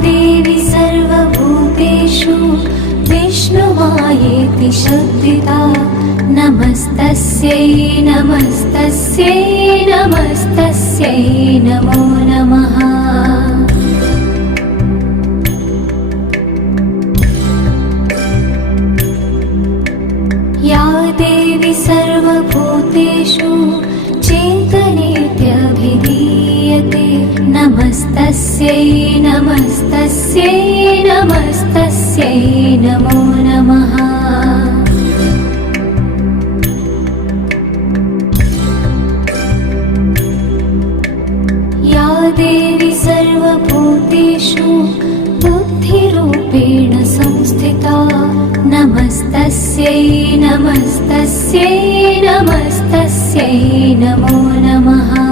देवी सर्वभूतेषु विष्णुमायेति शब्दिता नमस्तस्यै नमस्तस्यै नमस्तस्यै नमो नमः। या देवी सर्वभूतेषु चेतनेत्यभिधीयते नमस्तस्यै नमस्तस्यै नमस्तस्यै नमो नमः। या देवी सर्वभूतेषु बुद्धिरूपेण संस्थिता नमस्तस्यै नमस्तस्यै नमस्तस्यै नमो नमः।